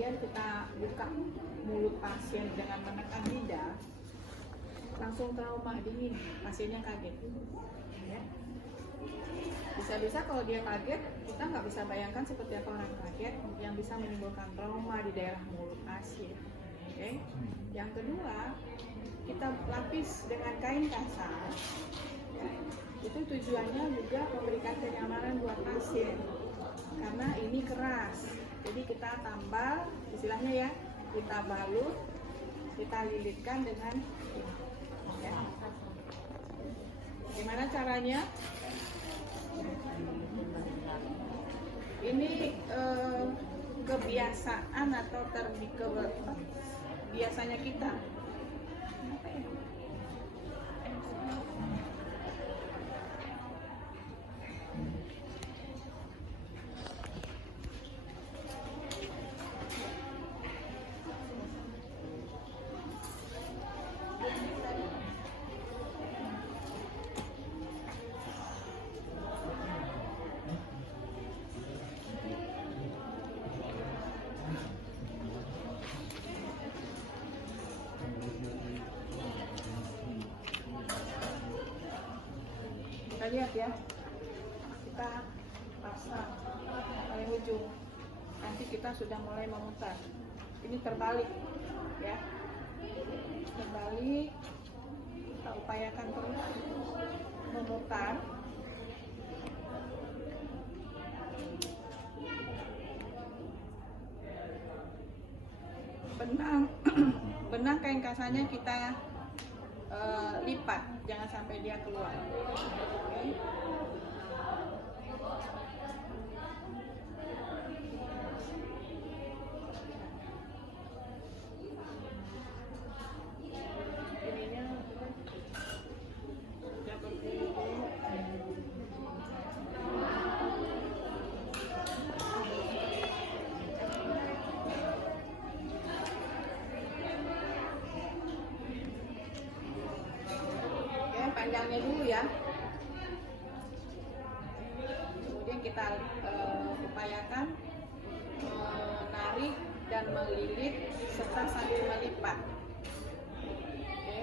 kemudian kita buka mulut pasien dengan menekan lidah, langsung trauma dingin, pasiennya kaget. Ya. Bisa-bisa kalau dia kaget, kita nggak bisa bayangkan seperti apa orang kaget yang bisa menimbulkan trauma di daerah mulut pasien. Okay. Yang kedua, kita lapis dengan kain kasar. Ya. Itu tujuannya juga memberikan kenyamanan buat pasien, karena ini keras. Jadi kita tambal, istilahnya ya, kita balut, kita lilitkan dengan ini. Ya. Gimana caranya? Ini kebiasaan atau biasanya kita. Kita lihat ya, kita pasang paling ujung, nanti kita sudah mulai memutar. Ini terbalik ya, terbalik. Kita upayakan terus memutar. Benang kain kasarnya kita lipat, jangan sampai dia keluar. Okay. Panjangnya dulu ya, kemudian kita upayakan menarik dan melilit serta sambil melipat. Oke.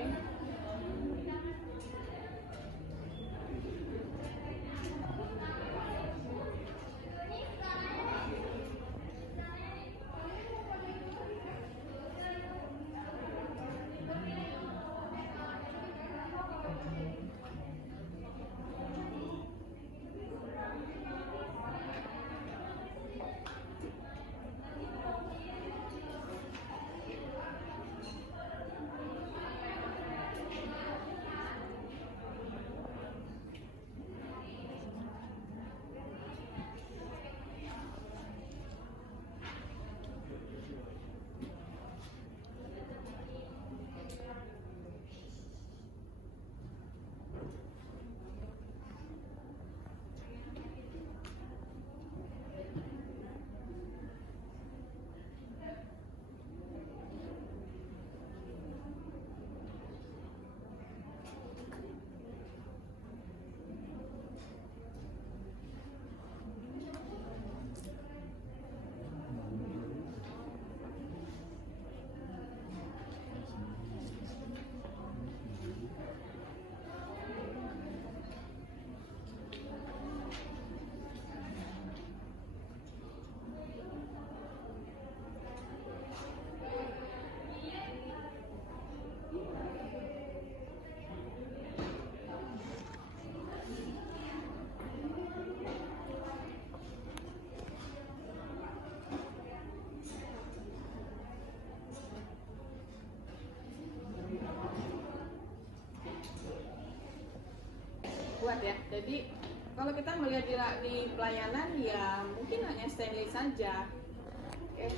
Buat ya, jadi kalau kita melihat di pelayanan ya mungkin hanya steril saja,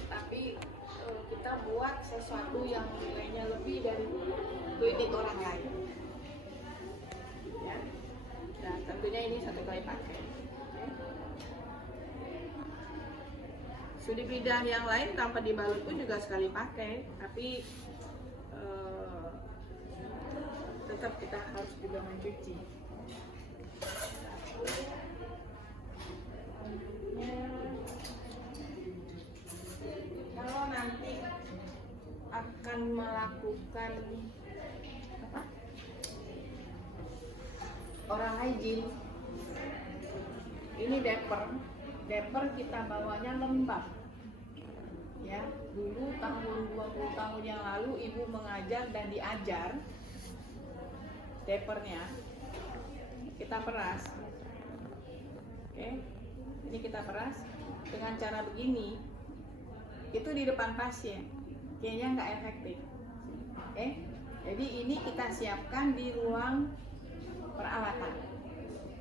tapi kita buat sesuatu yang nilainya lebih dari duit orang lain ya. Dan tentunya ini satu kali pakai. Sudip lidah yang lain tanpa dibalut pun juga sekali pakai, tapi tetap kita harus juga mencuci. Kalau akan melakukan apa? Oral hygiene. Ini diaper kita bawanya lembab. Ya, dulu tahun 20 tahun yang lalu ibu mengajar dan diajar diapernya kita peras. Oke. Ini kita peras dengan cara begini. Itu di depan pasien. Kayaknya nggak efektif. Oke. Jadi ini kita siapkan di ruang perawatan.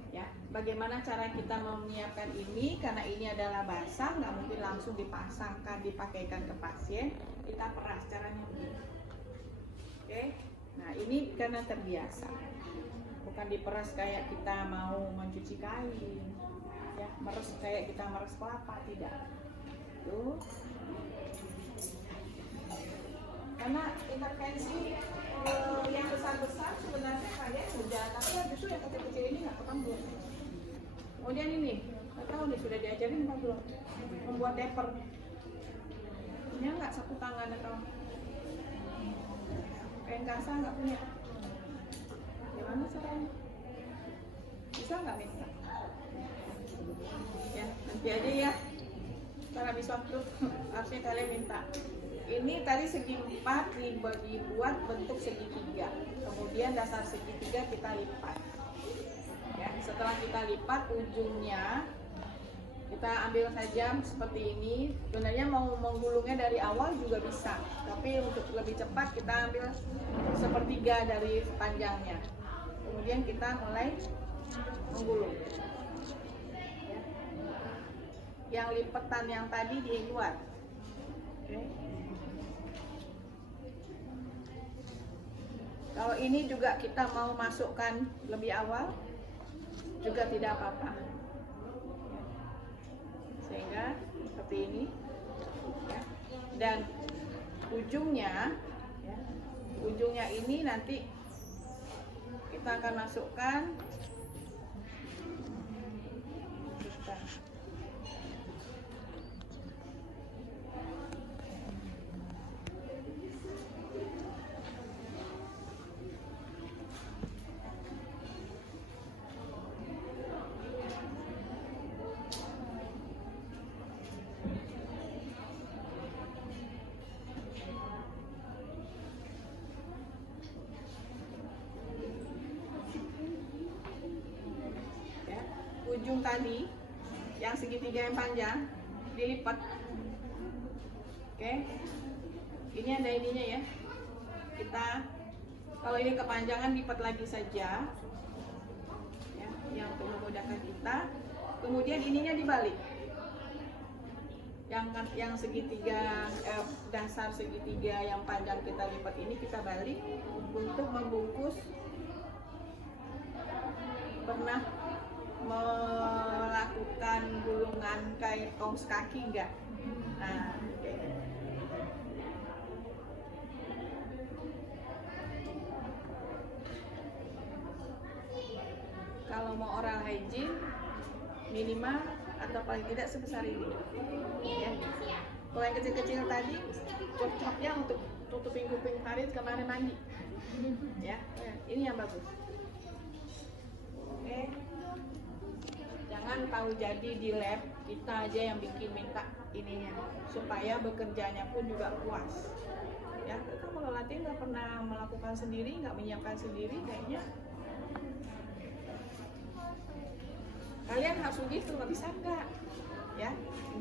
Ya, bagaimana cara kita menyiapkan ini? Karena ini adalah basah, nggak mungkin langsung dipasangkan, dipakaikan ke pasien. Kita peras caranya begini. Oke. Nah, ini karena terbiasa. Bukan diperas kayak kita mau mencuci kain, ya, meres kayak kita meres kelapa, tidak. Tuh. Karena intervensi yang besar-besar sebenarnya kayak udah, tapi justru yang kecil-kecil ini nggak ketemu. Kemudian ini, nggak tahu nih sudah diajarin apa belum? Membuat diaper. Punya nggak sapu tangan atau kain kasa nggak punya? Gimana caranya? Bisa nggak minta? Ya, nanti aja ya. Kalau habis waktu harusnya kalian minta. Ini tadi segi 4 dibuat bentuk segitiga. Kemudian dasar segitiga kita lipat. Ya, setelah kita lipat ujungnya kita ambil saja seperti ini. Sebenarnya mau menggulungnya dari awal juga bisa, tapi untuk lebih cepat kita ambil sepertiga dari panjangnya. Kemudian kita mulai menggulung. Ya. Yang lipatan yang tadi di luar. Oke. Kalau ini juga kita mau masukkan lebih awal, juga tidak apa-apa. Sehingga seperti ini, ya. Dan ujungnya, ya, ujungnya ini nanti kita akan masukkan. Ujung tadi yang segitiga yang panjang dilipat. Oke. Ini ada ininya ya. Kita kalau ini kepanjangan lipat lagi saja. Ya, yang untuk memudahkan kita. Kemudian ininya dibalik. Yang segitiga dasar segitiga yang panjang kita lipat ini kita balik untuk membungkus. Pernah melakukan gulungan kain kaos kaki enggak? Nah, kalau mau oral hygiene minimal atau paling tidak sebesar ini, ya. Kalau yang kecil-kecil tadi cocoknya untuk tutupin kuping Farid kemarin mandi, ya. Ini yang bagus. Oke. Jangan tahu jadi di lab kita aja yang bikin minta ininya supaya bekerjanya pun juga puas. Ya, kita kalau latihan nggak pernah melakukan sendiri, nggak menyiapkan sendiri, kayaknya kalian harus begitu, nggak bisa nggak? Ya,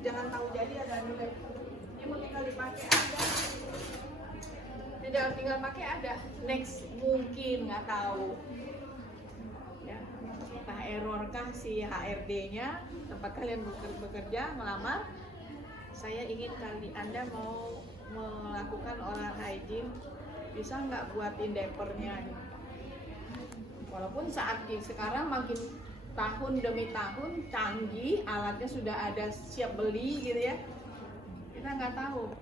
jangan tahu jadi ada nilai. Ini mau tinggal dipakai ada, tidak tinggal pakai ada. Next mungkin nggak tahu. Ya. Entah error kah si HRD-nya tempat kalian bekerja melamar, saya ingin Anda mau melakukan oral hygiene, bisa nggak buatin diapernya? Walaupun saat sekarang makin tahun demi tahun canggih, alatnya sudah ada siap beli gitu ya, kita nggak tahu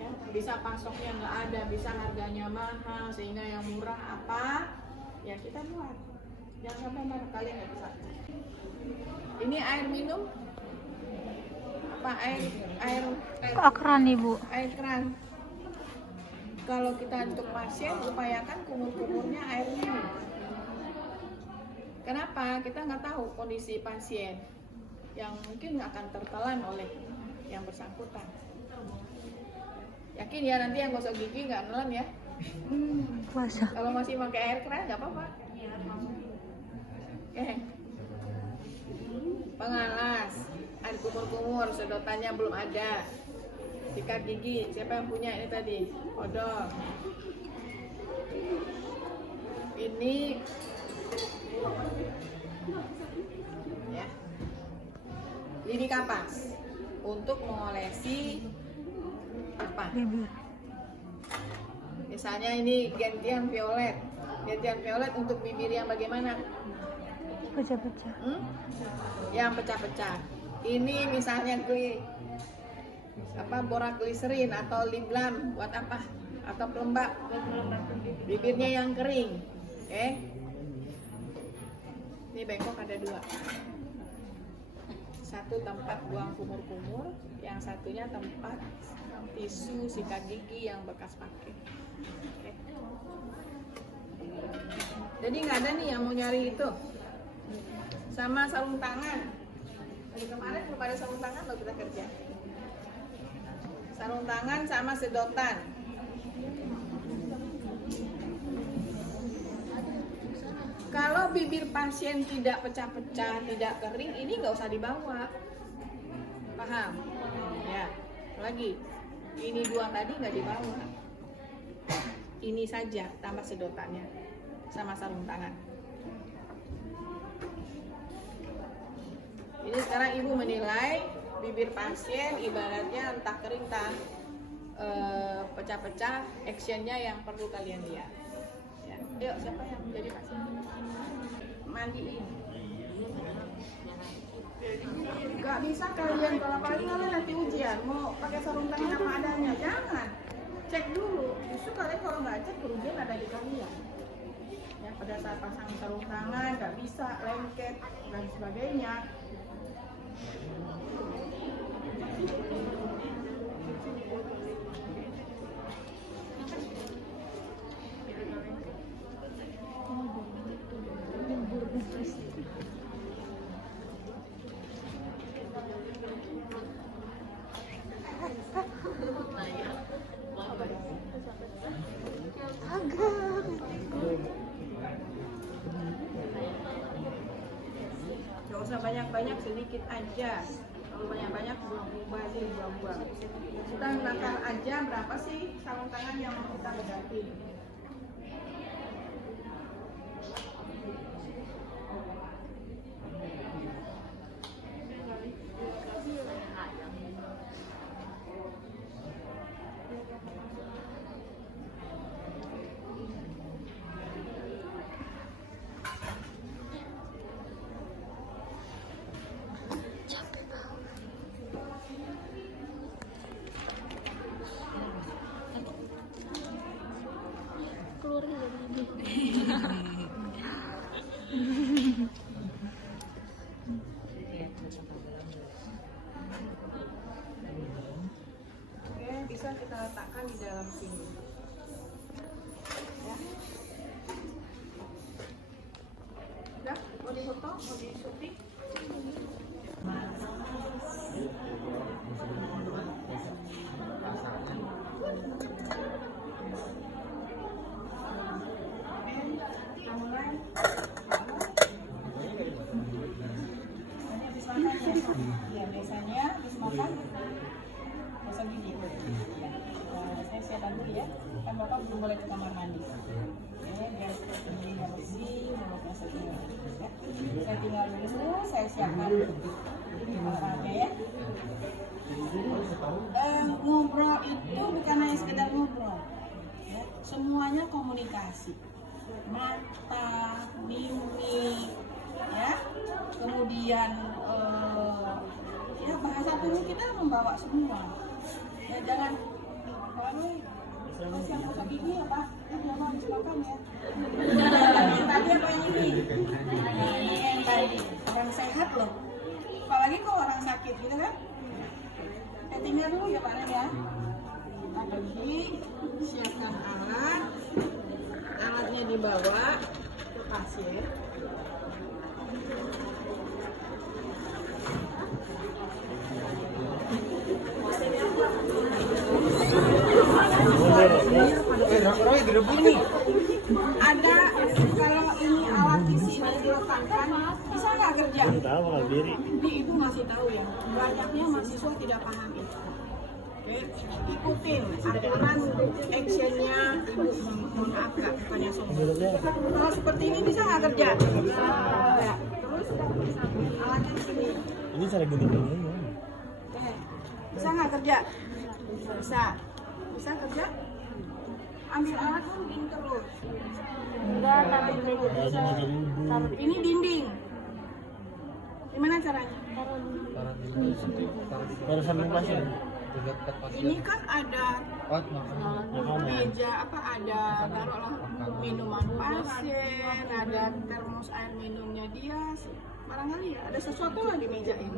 ya, bisa pasoknya nggak ada, bisa harganya mahal sehingga yang murah apa ya kita buat. Jangan sampai kalian nggak bisa. Ini air minum apa air keran ibu? Air keran. kalau kita untuk pasien upayakan kumur-kumurnya air minum. Kenapa? Kita nggak tahu kondisi pasien yang mungkin akan tertelan oleh yang bersangkutan. Yakin ya nanti yang gosok gigi nggak nelan ya? Masa? Kalau masih pakai air keran nggak apa-apa. Oke. Pengalas, air kumur-kumur, sedotannya belum ada. Sikat gigi, siapa yang punya ini tadi? Odol. Ini ya. Lidi kapas untuk mengolesi apa? Bibir. Misalnya ini gentian violet. Gentian violet untuk bibir yang bagaimana? Pecah-pecah. Yang pecah-pecah. Ini misalnya borak gliserin atau lip balm buat apa? Atau pelembab bibirnya yang kering. Oke. Ini bengkok ada 2. Satu tempat buang kumur-kumur, yang satunya tempat tisu sikat gigi yang bekas pakai. Oke. Jadi nggak ada nih yang mau nyari itu. Sama sarung tangan. Dari kemarin belum ada sarung tangan loh kita kerja. Sarung tangan sama sedotan. Kalau bibir pasien tidak pecah-pecah, tidak kering, ini nggak usah dibawa. Paham? Ya. Lagi, ini 2 tadi nggak dibawa. Ini saja tambah sedotannya sama sarung tangan. Ini sekarang ibu menilai bibir pasien ibaratnya entah kering entah pecah-pecah, actionnya yang perlu kalian lihat. Ya. Yuk, siapa yang menjadi pasien? Mandiin. Gak bisa kalian, kalau apalagi kalian nanti ujian mau pakai sarung tangan apa adanya, jangan. Cek dulu. Justru kalian kalau nggak cek kerugian ada di kalian. Ya, pada saat pasang sarung tangan nggak bisa lengket dan sebagainya. Gak usah banyak-banyak, sedikit aja. Kalau banyak-banyak buang-buang. Kita nakar aja berapa sih sarung tangan yang mau kita ganti. Oke, bisa kita letakkan di dalam sini. Ya. Udah, mau difoto, mau di syuting? Ya, biasanya habis makan gosok gigi. Saya siapkan dulu ya. Kan Bapak belum boleh ke kamar mandi. Oke, biar giginya bersih, mulutnya segar. Ya. Saya tinggal dulu, saya siapkan alatnya ya. Ngobrol itu bukan hanya sekedar ngobrol. Ya. Semuanya komunikasi. Mata, mimik, ya. Kemudian ya bahasa tubuh kita membawa semua. Ya jangan kalau masih yang gosok gigi ya Pak, jangan habis makan ya. Yang tadi apa yang ini? Nah, ini yang tadi orang sehat loh. Apalagi kalau orang sakit gitu kan. Tinggal dulu ya Pak ya. Nah, gigi siapkan alatnya dibawa ke pasien. Ada kalau ini alat di sini diletakkan bisa nggak kerja? Tahu kalau diri. Di ibu masih tahu ya, banyaknya mahasiswa tidak paham itu. Oke, ikutin aturan actionnya ibu, mohon maaf nggak bukannya sombong. Kalau seperti ini bisa nggak kerja? Ya. Terus alatnya di sini. Ini cara gini-gini. Oke. Bisa nggak kerja? Bisa. Bisa kerja? Ambil alat dinding terus. Enggak, tapi bisa. Ini dinding. Gimana caranya? Baru samping pasien. Ini kan ada meja apa, ada taruhlah minuman pasien, ada termos air minumnya dia, barangkali ya ada sesuatu lah di meja ini.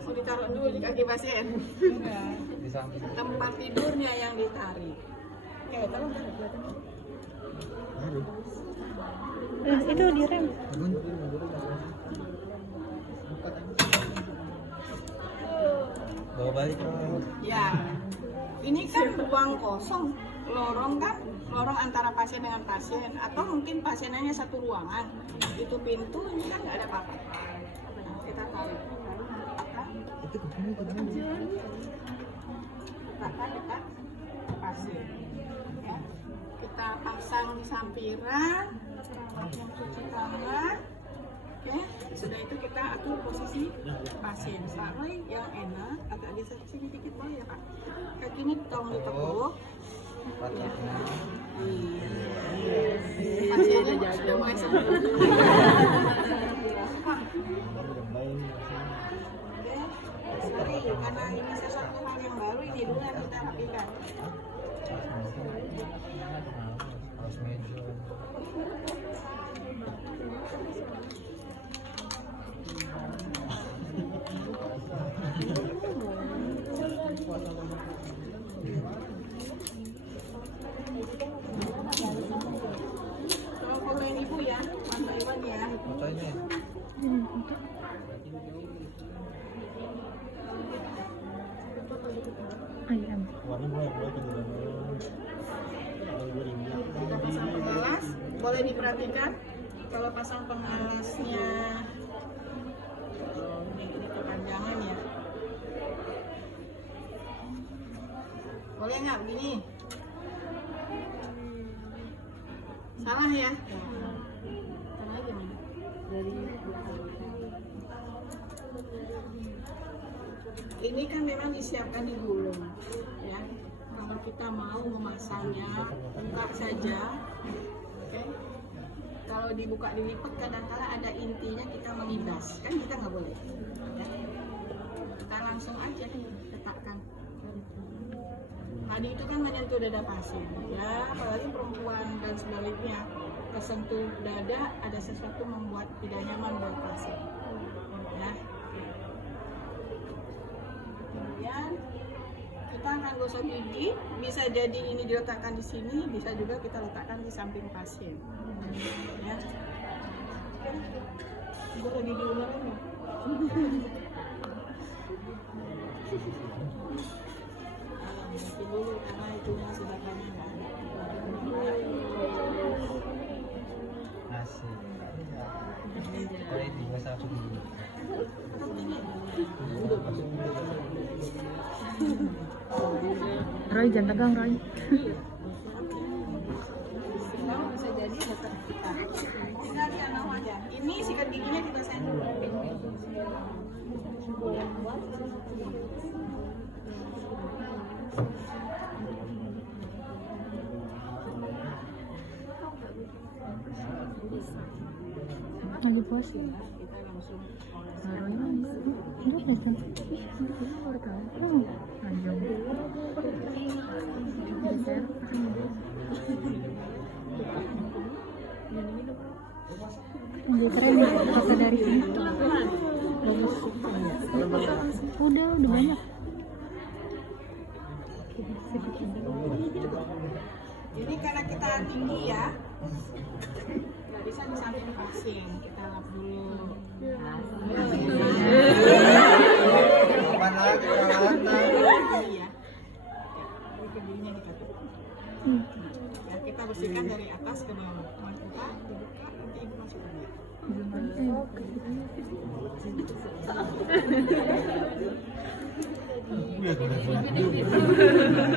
Mau ditaruh dulu di kaki pasien. Tempat tidurnya yang ditarik. Oke, tolong taruh. Itu direm. Bawa balik. Ya, ini kan ruang kosong, lorong kan, lorong antara pasien dengan pasien, atau mungkin pasiennya satu ruangan. Itu pintu, ini kan nggak ada apa-apa. Nah, kita tarik. Letakkan dekat pasien. Ya. Kita pasang di sampiran, cuci tangan. Oke, sudah itu kita atur posisi pasien. Sampai yang enak, agak geser ke sini dikit boleh ya Pak. Kaki ini tolong ditekuk. Ya. Pasiennya sudah mulai sembuh. Sorry, karena ini sesuatu hal yang baru, ini dulu yang kita rapikan. Tolong komen ibu ya, Mas Iwan ya. Ayam. Warna mulai ke dalam. Kita pasang pengalas, boleh diperhatikan kalau pasang pengalasnya ini kepanjangan ya. Boleh nggak begini? Salah ya? Salah gimana? Ini kan memang disiapkan di gulung ya. Kalau kita mau memasangnya, buka saja. Oke. Kalau dibuka dilipat kadang-kala ada intinya kita mengimbas, kan kita nggak boleh. Ya. Kita langsung aja letakkan. Tadi itu kan menyentuh dada pasien, ya, apalagi perempuan dan sebaliknya, kesentuh dada ada sesuatu membuat tidak nyaman buat pasien. Ya. Kemudian kita akan gosok gigi, bisa jadi ini diletakkan di sini, bisa juga kita letakkan di samping pasien. Ya. Gue lagi diulang ya. Mungkin dulu karena itu masih datangnya nggak ada. Asik. Boleh tinggal satu dulu. Roy, jangan tegang, Roy. Kalau bisa jadi tetap kita tinggal di anak aja. Ini sikat giginya kita sayang dulu. Lagi puasa. Kita langsung Roy enggak. Enggak pegang. Ini baru tahu. Anjong. Geser. Gesernya nih, pakai dari sini. Bagus. Udah banyak. Jadi karena kita tinggi ya, nggak bisa di samping pasien. Kita lap dulu. Kapan lagi perawatan? Ini ya. Oke, kedirinya dikatakan. Ya, kita bersihkan dari atas ke bawah. Dibuka, nanti ibu masuk lagi.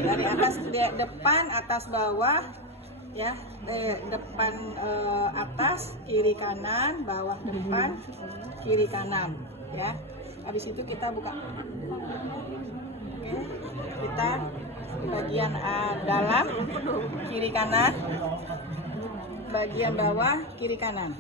Dari atas depan, atas bawah, ya, depan atas, kiri kanan, bawah depan, kiri kanan, ya. Habis itu kita buka. Oke, kita bagian dalam, kiri kanan, bagian bawah, kiri kanan.